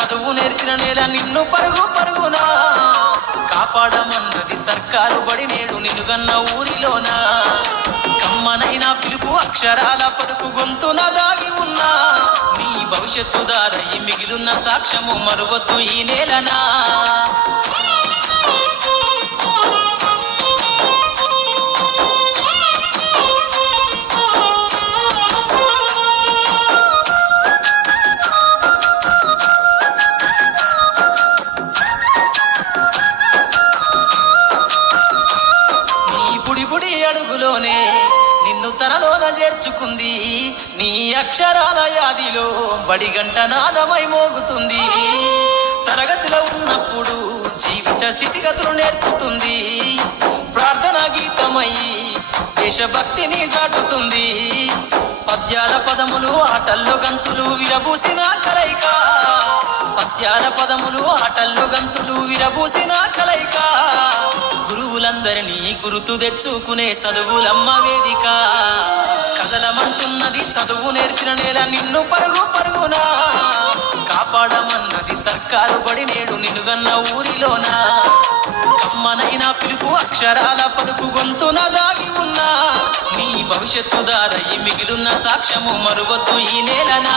చదువు నేర్పిన నేల నిన్ను పరుగు పరుగునా కాపాడమన్నది సర్కారు బడి నేడు నినుగన్న ఊరిలోనా కమ్మనైనా పిలుపు అక్షరాల పలుకు గొంతున దాగి ఉన్నా నీ భవిష్యత్తు దారై మిగిలిన సాక్ష్యము మరువద్దు ఈ నేలనా బుడి అడుగులోనే నిన్ను తనలోన చేర్చుకుంది నీ అక్షరాల యాదిలో బడిగంట నాదమై మోగుతుంది తరగతిలో ఉన్నప్పుడు జీవిత స్థితిగతులు నేర్పుతుంది ప్రార్థన గీతమై దేశభక్తిని చాటుతుంది పద్యాల పదములు ఆటల్లో గంతులు విరబూసిన కలయిక పద్యాల పదములు ఆటల్లో గంతులు విరబూసిన కలయిక గురువులందరినీ గురుతు తెచ్చుకునే చదువులమ్మ వేదిక కదలమంటున్నది చదువు నేర్పిన నేల నిన్ను పరుగు పరుగునా కాపాడమన్నది సర్కారు బడి నేడు నినుగన్న ఊరిలోనా కమ్మనైనా పిలుపు అక్షరాల పలుకు గొంతున దాగి ఉన్నా నీ భవిష్యత్తు దారై మిగిలిన సాక్ష్యము మరువద్దు ఈ నేలనా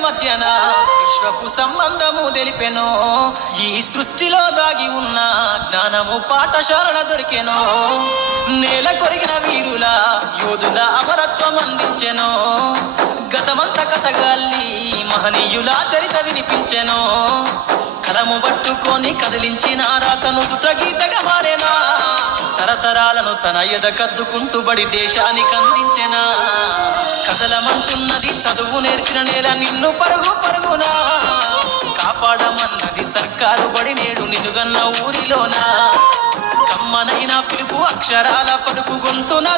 మధ్యన విశ్వపు సంబంధము తెలిపెనో ఈ సృష్టిలో దాగి ఉన్న జ్ఞానము పాఠశాలల దొరికెనో నేల కొరిగిన వీరుల యోధుల అమరత్వం అందించెనో గతమంత కథగాల్లి మహనీయుల చరిత వినిపించెనో కలము పట్టుకొని కదిలించిన రాతను దుట గీతగా మారేనా తరతరాలను తన ఎదకద్దుకుంటూ బడి దేశానికి అందించెనా కదలమంటున్నది చదువు నేర్పిన నేల నిన్ను పరుగు పరుగునా కాపాడమన్నది సర్కారు బడి నేడు నినుగన్న ఊరిలోనా కమ్మనైనా పిలుపు అక్షరాల పలుకు గొంతున